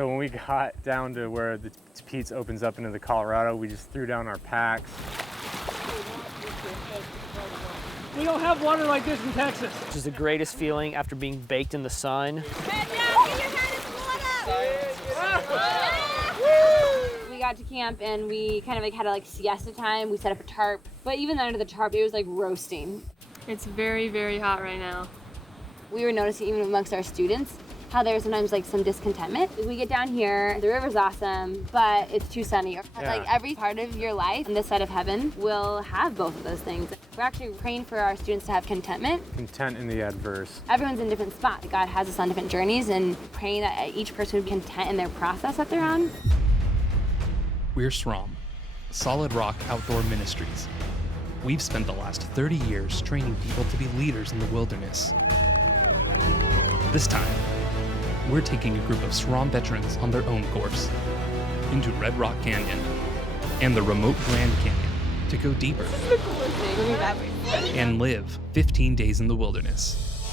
So when we got down to where the Pete's opens up into the Colorado, we just threw down our packs. We don't have water like this in Texas. Which is the greatest feeling after being baked in the sun. We got to camp and we kind of like had a siesta time. We set up a tarp, but even under the tarp, it was like roasting. It's very, very hot right now. We were noticing even amongst our students how there's sometimes some discontentment. We get down here, the river's awesome, but it's too sunny. Like every part of your life on this side of heaven will have both of those things. We're actually praying for our students to have contentment. Content in the adverse. Everyone's in different spots. God has us on different journeys and praying that each person would be content in their process that they're on. We're SROM, Solid Rock Outdoor Ministries. We've spent the last 30 years training people to be leaders in the wilderness. This time, we're taking a group of SROM veterans on their own course into Red Rock Canyon and the remote Grand Canyon to go deeper and live 15 days in the wilderness.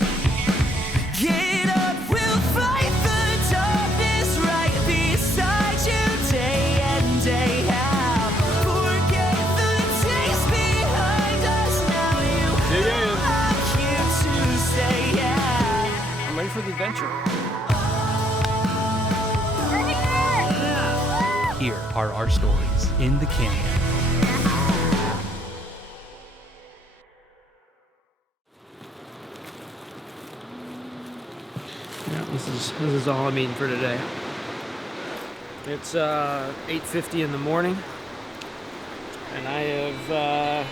Get up, we'll fight the darkness right beside you day in, day out. Forget the days behind us now. You are here to stay out. I'm ready for the adventure. Here are our stories in the canyon. Yeah, this is all I'm eating for today. It's 8:50 in the morning, and I have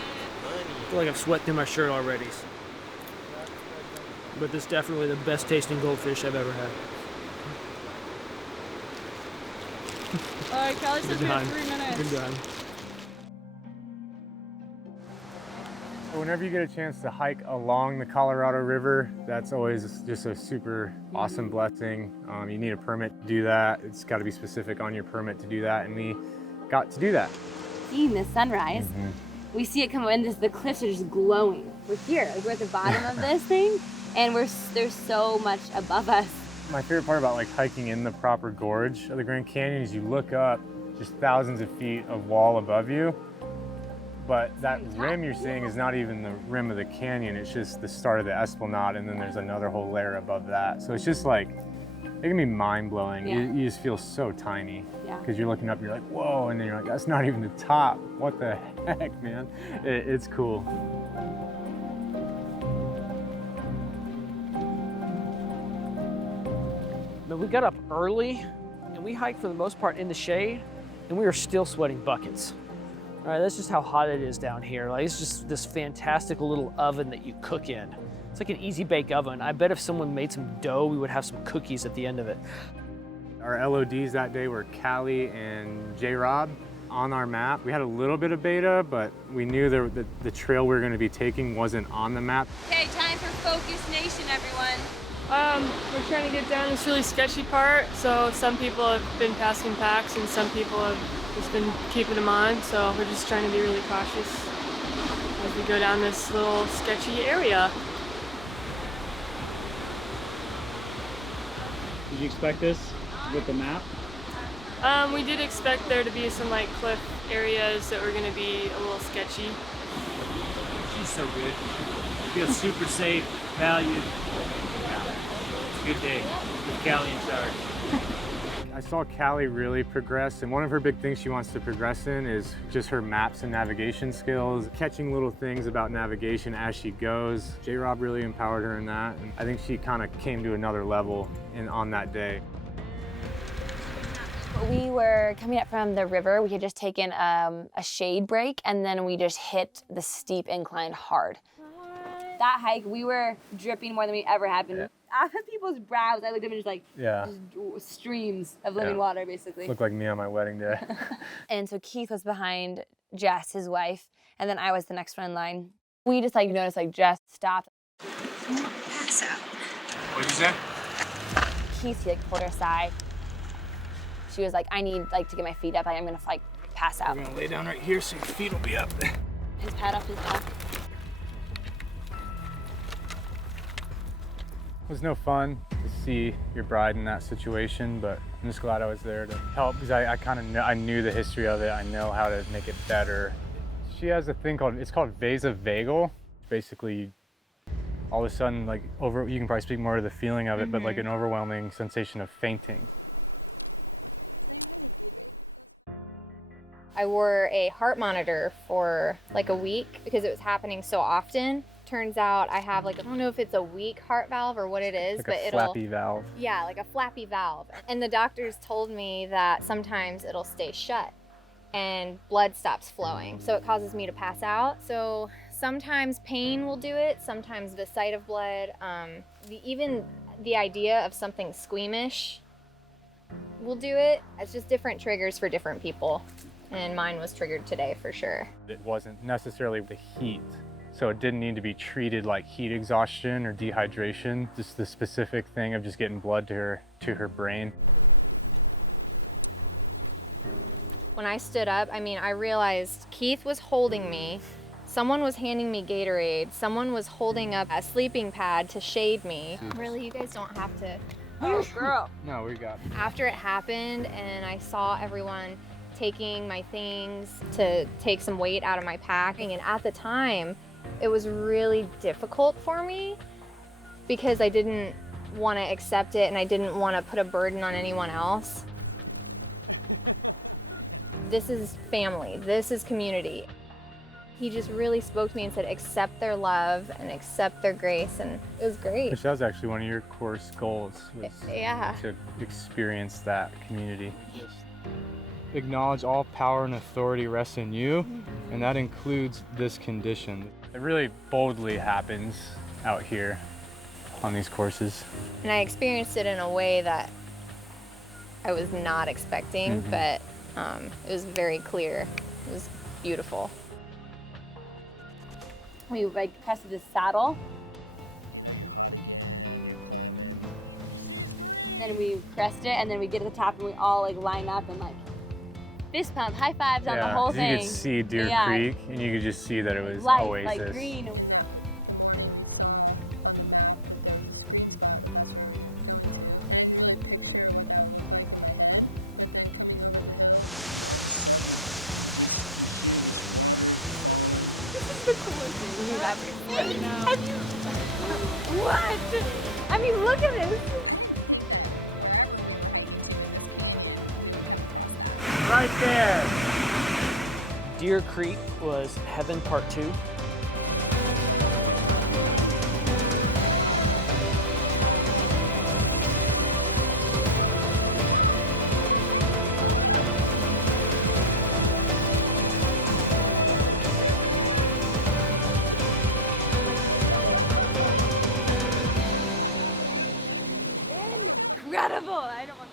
feel like I've sweat through my shirt already. But this is definitely the best tasting goldfish I've ever had. All right, Kelly says we have 3 minutes. Good done. Whenever you get a chance to hike along the Colorado River, that's always just a super awesome blessing. You need a permit to do that. It's got to be specific on your permit to do that, and we got to do that. Seeing the sunrise, we see it come in, the cliffs are just glowing. We're here, we're at the bottom of this thing, and there's so much above us. My favorite part about hiking in the proper gorge of the Grand Canyon is you look up, just thousands of feet of wall above you, but that rim you're seeing is not even the rim of the canyon, it's just the start of the Esplanade, and then there's another whole layer above that. So it's just it can be mind-blowing. Yeah. You just feel so tiny, Yeah. because you're looking up, you're like, whoa, and then you're like, that's not even the top. What the heck, man? It's cool. But we got up early, and we hiked for the most part in the shade, and we were still sweating buckets. All right, that's just how hot it is down here. It's just this fantastic little oven that you cook in. It's like an easy bake oven. I bet if someone made some dough, we would have some cookies at the end of it. Our LODs that day were Callie and J-Rob. On our map, we had a little bit of beta, but we knew the trail we were going to be taking wasn't on the map. Okay, time for Focus Nation, everyone. We're trying to get down this really sketchy part, so some people have been passing packs and some people have just been keeping them on, so we're just trying to be really cautious as we go down this little sketchy area. Did you expect this with the map? We did expect there to be some cliff areas that were going to be a little sketchy. She's so good. Feels super safe, valued. Good day with Callie in charge. I saw Callie really progress, and one of her big things she wants to progress in is just her maps and navigation skills, catching little things about navigation as she goes. J-Rob really empowered her in that, and I think she kind of came to another level on that day. We were coming up from the river. We had just taken a shade break, and then we just hit the steep incline hard. That hike, we were dripping more than we ever had been. Off of people's brows, I looked at them and just streams of living water, basically. Looked like me on my wedding day. And so Keith was behind Jess, his wife, and then I was the next one in line. We just noticed Jess stopped. Pass out. What'd you say? Keith, he pulled her aside. She was like, I need to get my feet up. I'm gonna pass out. I'm gonna lay down right here so your feet will be up. His pad up his back. It was no fun. see your bride in that situation, but I'm just glad I was there to help because I kind of I knew the history of it. I know how to make it better. She has a thing called vasovagal. Basically, all of a sudden, like you can probably speak more to the feeling of it, but like an overwhelming sensation of fainting. I wore a heart monitor for like a week because it was happening so often. Turns out I have like, I don't know if it's a weak heart valve or what it is, Like but a it'll... flappy valve. Yeah, like a flappy valve. And the doctors told me that sometimes it'll stay shut and blood stops flowing. So it causes me to pass out. So sometimes pain will do it, sometimes the sight of blood. Even the idea of something squeamish will do it. It's just different triggers for different people. And mine was triggered today for sure. It wasn't necessarily the heat. So it didn't need to be treated like heat exhaustion or dehydration, just the specific thing of just getting blood to her brain. When I stood up, I mean, I realized Keith was holding me, someone was handing me Gatorade, someone was holding up a sleeping pad to shade me. Really, you guys don't have to. Oh, girl. No, we got it. After it happened and I saw everyone taking my things to take some weight out of my packing, and at the time, it was really difficult for me because I didn't want to accept it and I didn't want to put a burden on anyone else. This is family, this is community. He just really spoke to me and said, accept their love and accept their grace, and it was great. Which that was actually one of your course goals, was Yeah. to experience that community. Acknowledge all power and authority rests in you, and that includes this condition. It really boldly happens out here on these courses. And I experienced it in a way that I was not expecting, but it was very clear. It was beautiful. We like pressed the saddle. Then we crest it, and then we get to the top, and we all like line up and like fist pump, high fives on the whole thing. You could see Deer Creek, and you could just see that it was light, oasis. like green. This is the coolest thing we've ever seen. What? I mean, look at this. Right there. Deer Creek was Heaven Part 2. Incredible! I don't want